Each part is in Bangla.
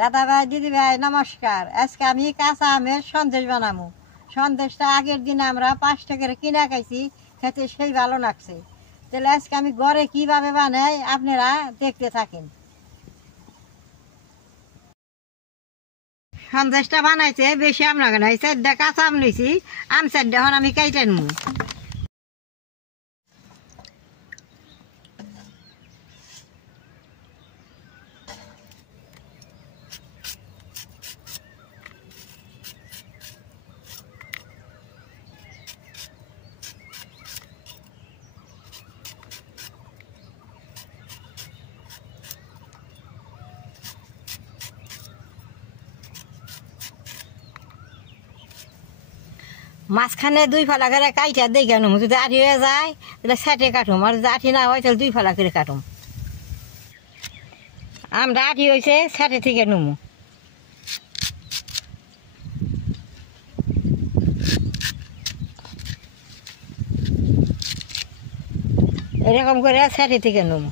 দাদা ভাই দিদি ভাই নমস্কার। আজকে আমি কাঁচা আমের সন্দেশ বানাবো। সন্দেশটা আগের দিন আমরা 5 টাকার কিনা খাইছি, খেতে সেই ভালো লাগছে। তাহলে আজকে আমি ঘরে কিভাবে বানাই আপনারা দেখতে থাকেন। সন্দেশটা বানাইছে বেশি আম লাগে না, 4টা কাঁচা আম লইছি। আম 4টা এখন আমি কাইটে নেবো। মাঝখানে 2 ফালা করে কাইটা দিয়ে কেন, যদি আঠি হয়ে যায় তাহলে সাইটে কাটুম, আর যদি আঠি না হয় তাহলে 2 ফালা করে কাটুম। আমরা আঠি হয়েছে সাইটে থেকে নুমু। এরকম করে সাইটে থেকে নুমু।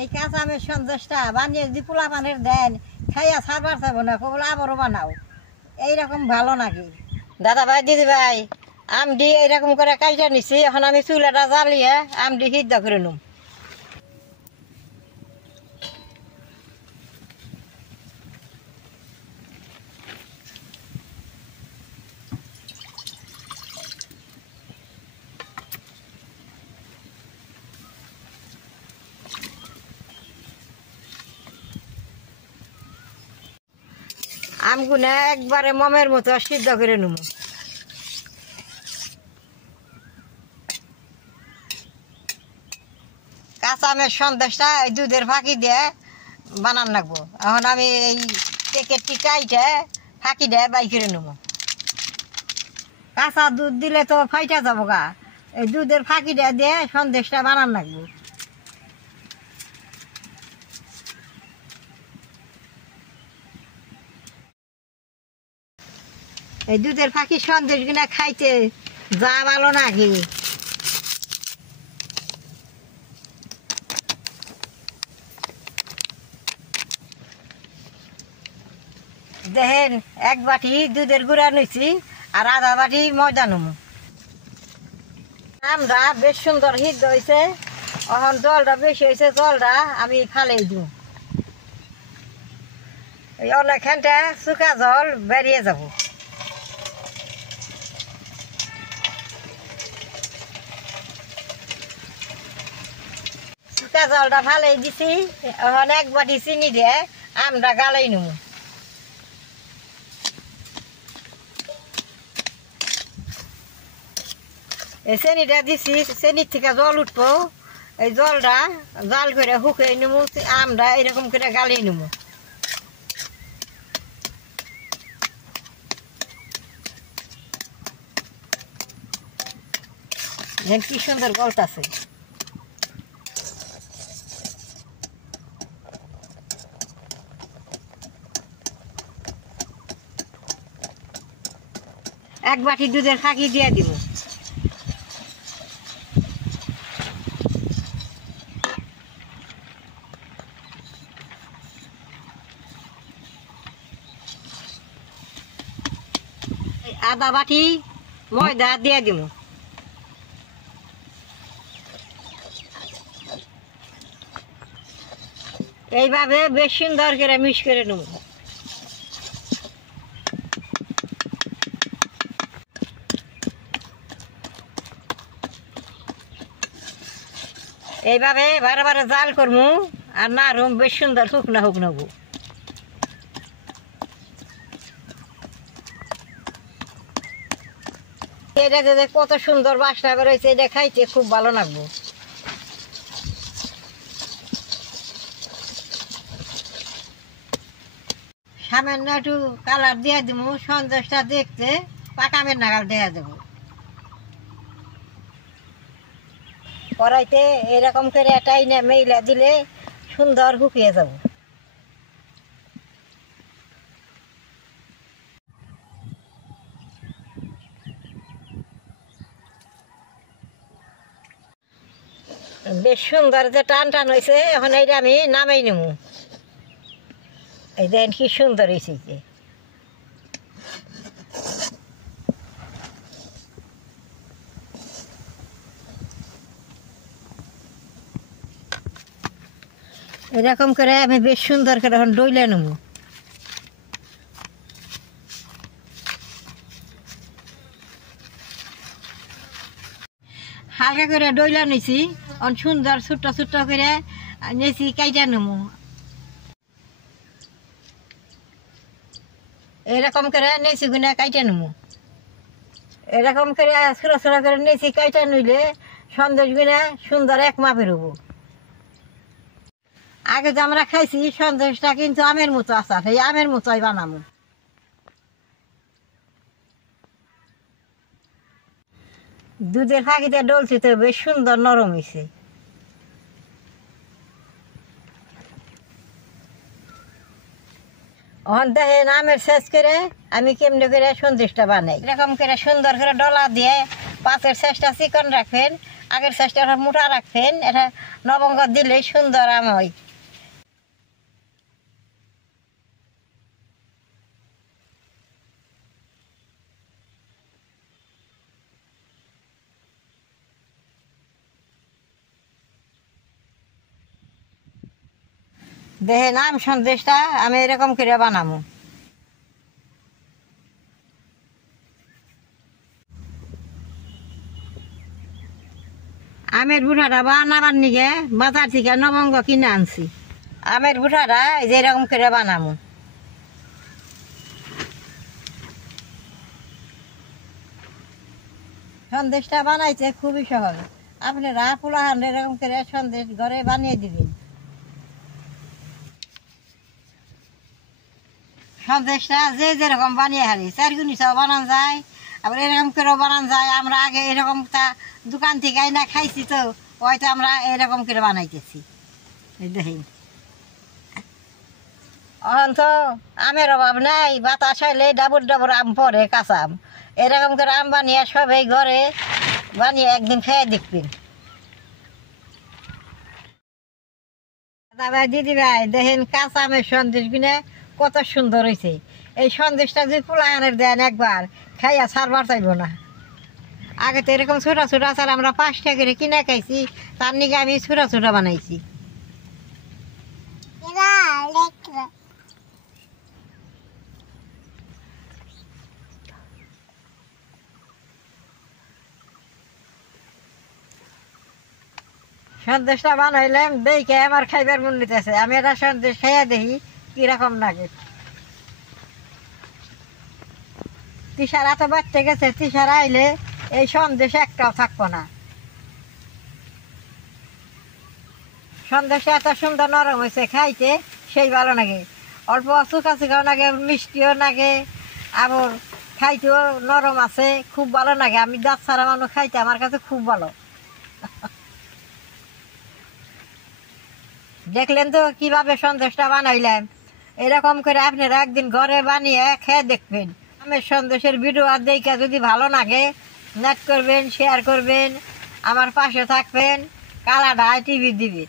এই কাঁচা আমের সন্দেশটা বানিয়ে যদি পোলা পানের দেন, খাইয়া সারবার চাইব না, কেবল আবারও বানাও। এইরকম ভালো নাকি দাদা ভাই দিদি ভাই? আমডি এইরকম করে কাইটা নিছি, এখন আমি চুলাটা জ্বালিয়ে আমডি সিদ্ধ করে নুম। আমগুলো একবারে মমের মতো সিদ্ধ করে নেব। কাঁচা আমের সন্দেশটা এই দুধের ফাঁকি দিয়ে বানান লাগবো। এখন আমি এই প্যাকেটটি কাইটে ফাঁকি দিয়ে বাই করে নেব। কাঁচা দুধ দিলে তো ফাইটা যাবো গা, এই দুধের ফাঁকি দিয়ে সন্দেশটা বানান লাগবো। এই দুধের ফাঁকি সন্দেশ গুলা খাইতে যা ভালো নাকি। দেখেন, 1 বাটি দুধের গুঁড়া নিচ্ছি আর আধা বাটি ময়দা নেবো। আমরা বেশ সুন্দর সিদ্ধ হয়েছে, এখন জলটা বেশি হয়েছে, জলটা আমি ফালাই দিব। এই অনেকখানটা শুকা জল বেরিয়ে যাব। শুকা জলটা ফালাই দিছি, এখন 1 বাটি চিনি দিয়ে আমরা গালাই নেব। এই চেনিটা দিছি, চেনির থেকে জল উঠবো। এই জলটা জাল করে শুকিয়ে নেবো, আমরা এরকম করে গালিয়ে নেব। কি সুন্দর গলতাছে। এক বাটি দুধের ফাঁকি দিয়ে দিব। আধা বাটি ময়দা দিয়ে দিব। এইভাবে বেশ সুন্দর করে মিক্স করে নেব। এইভাবে বারে বারে জাল করবো আর না রুম বেশ সুন্দর শুকনা নেবো। এটা যে কত সুন্দর বাসনা বেরোয়েছে, এটা খাইতে খুব ভালো লাগবে। সামান্য একটু কালার দিয়ে দেবো, সন্দেশটা দেখতে পাকামের নাগাল দেওয়া দেবো। কড়াইতে এরকম করে টাইনে মেইলা দিলে সুন্দর শুকিয়ে যাব। বেশ সুন্দর যে টান টান হয়েছে, এখন এইটা আমি নামাই নেব। এই দেখেন কি সুন্দর হয়েছে যে। এরকম করে আমি বেশ সুন্দর করে এখন ডইলে নেব। হালকা করে ডইলা নিছি, অন সুন্দর ছোট্ট ছোট্ট করে নেছি কাইটা নেব। এরকম করে নেছি গুনা কাইটা নেব। এরকম করে ছোট ছোট করে নেছি কাইটা নইলে সন্দেশ গুনা সুন্দর এক মাপের হবো। আগে যে আমরা খাইছি সন্দেশটা কিন্তু আমের মতো আচার, এই আমের মতোই বানাবো। দুধের ফাঁকিতে ডলছি তো বেশ সুন্দর নরম হয়েছে। দেখেন আমের শেষ করে আমি কেমনি করে সন্দেশটা বানাই। এরকম করে সুন্দর করে ডলা দিয়ে পাতের শেষটা চিকন রাখবেন, আগের শেষটা মোটা রাখবেন, এটা লবঙ্গ দিলেই সুন্দর আম হয়। দেখেন আম সন্দেশটা আমি এরকম করে বানাবো। আমের বুড়াটা বানাবার নিগে বাজার থেকে লবঙ্গ কিনে আনছি। আমের বুড়াটা এই যে এরকম করে বানাবো। সন্দেশটা বানাইতে খুবই সহজ, আপনারা পোলাহান এরকম করে সন্দেশ ঘরে বানিয়ে দিবেন। সন্দেশটা যে যেরকম বানিয়ে হারি, চারগুনি চাও বানানো যায়, আবার এরকম করেও বানানো যায়। আমরা আগে এরকম তা দোকান থেকে না খাইছি তো, হয়তো আমরা এরকম করে বানাইতেছি। দেখি এখন তো আমের অভাব নাই, বাতাস হইলে ডাবর ডাবর আম পরে, কাঁচা আম। এরকম করে আম বানিয়ে সবাই ঘরে বানিয়ে একদিন খেয়ে দেখবেন। দাদা ভাই দিদি ভাই দেখেন কাঁচা আমের সন্দেশ গুনে কত সুন্দর হয়েছে। এই সন্দেশটা যদি পোলাহানের দেন একবার খাইয়া ছাড়বার চাইব না। আগে তো এরকম ছোট ছোট আচার আমরা 5 টাকা করে কিনে খাইছি, তার নিকে আমি ছোট ছোট বানাইছি। সন্দেশটা বানাইলাম দেখে আমার খাইবার মন নিতেছে, আমি এটা সন্দেশ খাইয়া দেখি কিরকম লাগে। তিসারা তো বাড়তে গেছে, তিসারা আইলে এই সন্দেশ একটাও থাকবো না। সন্দেশটা এত সুন্দর নরম হয়েছে, খাইতে সেই ভালো লাগে। অল্প চুকা চুকাও লাগে, মিষ্টিও লাগে, আবার খাইতেও নরম আছে, খুব ভালো লাগে। আমি দাঁত ছাড়া মানুষ খাইতে আমার কাছে খুব ভালো। দেখলেন তো কিভাবে সন্দেশটা বানাইলাম। এরকম করে আপনারা একদিন ঘরে বানিয়ে খেয়ে দেখবেন। আমের সন্দেশের ভিডিও আর দেখে যদি ভালো লাগে লাইক করবেন, শেয়ার করবেন, আমার পাশে থাকবেন, কালাডায় টিভি দিবেন।